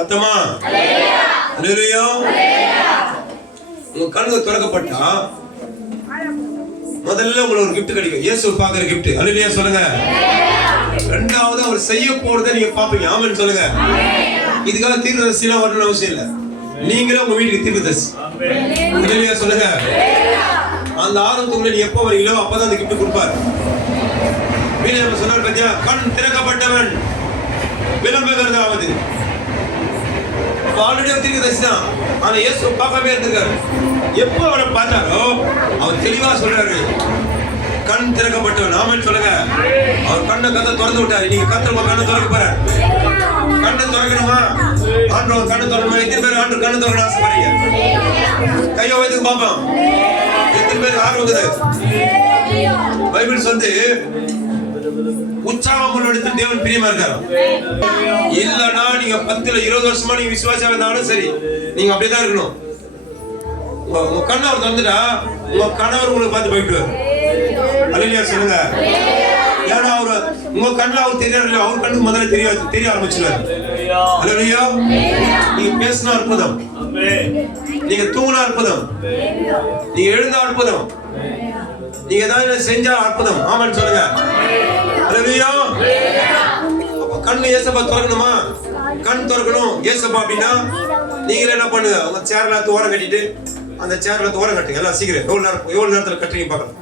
சத்தமா அல்லேலூயா. உங்க கண்ணுக்கு திறக்கப்பட்டா முதல்ல உங்களுக்கு ஒரு gift கிடைக்கும். இயேசு பாக்குற gift. அல்லேலூயா சொல்லுங்க. இரண்டாவது அவர் செய்ய போறதை நீங்க பாப்பீங்க. ஆமென் சொல்லுங்க. இதுக்காக தீர்க்கதரிசிலாம் வரணும்னு அவசியம் இல்லை. நீங்களே உங்க வீட்டுக்கு தீர்க்கதரிசி. அல்லேலூயா சொல்லுங்க. அந்த ஆரம்பத்துக்குள்ள நீ எப்போ வரீங்களோ அப்பதான் அந்த gift கொடுப்பாரு. வீரர் சொன்னார் பத்தியா, கண் திறக்கப்பட்டவன் விளம்புகிறதாவது. ஆல்ரெடி தீர்க்கதரிசி தான். ஆனா இயேசு பார்க்கவே இருந்திருக்காரு. எப்போ அவரை பார்த்தாரோ அவர் தெளிவா சொல்றாரு, கண் திறக்கப்பட்டவன். ஆமென் சொல்லுங்க. அவர் கண்ணை கத்த திறந்து விட்டாரு. நீங்க கத்த உங்க கண்ணை திறக்க போற. கண்ணை திறக்கணுமா? ஆண்டவர் கண்ணை திறக்கணுமா? எத்தனை பேர் ஆண்டவர் கண்ணை திறக்கணும் ஆசைப்படுறீங்க? கையை வைத்து பார்ப்போம். எத்தனை பேர் ஆர்வம் இருக்குது? பைபிள் வந்து உற்சாகம் எடுத்து தேவன் பிரியமா இருக்காரு. இல்லனா நீங்க 10-20 வருஷமா நீங்க விசுவாசம் இருந்தாலும் சரி, நீங்க அப்படியேதான் இருக்கணும். உங்க கண்ணை அவர் திறந்துட்டா உங்க கணவர் உங்களுக்கு பார்த்து போயிட்டு அல்லேலூயா சொல்லுங்க. ஏன்னா அவரு உங்க கண்ணுல அவர் தெரியாது, அவர் கண்ணுக்கு முதல்ல தெரிய ஆரம்பிச்சுவாரு. அல்லேலூயா. நீங்க பேசினா அற்புதம், நீங்க தூங்கினா அற்புதம், நீங்க எழுந்தா அற்புதம், நீங்க ஏதாவது செஞ்சா அற்புதம். ஆமென் சொல்லுங்க. அல்லேலூயா. கண்ணு ஏசப்பா திறக்கணுமா? கண் திறக்கணும் ஏசப்பா அப்படின்னா நீங்களே என்ன பண்ணுங்க, உங்க சேர்ல ஓரம் கட்டிட்டு அந்த சேர்ல ஓரம் கட்டுங்க. எல்லாம் சீக்கிரம் எவ்வளவு நேரத்துல கட்டுறீங்க பார்க்கலாம்.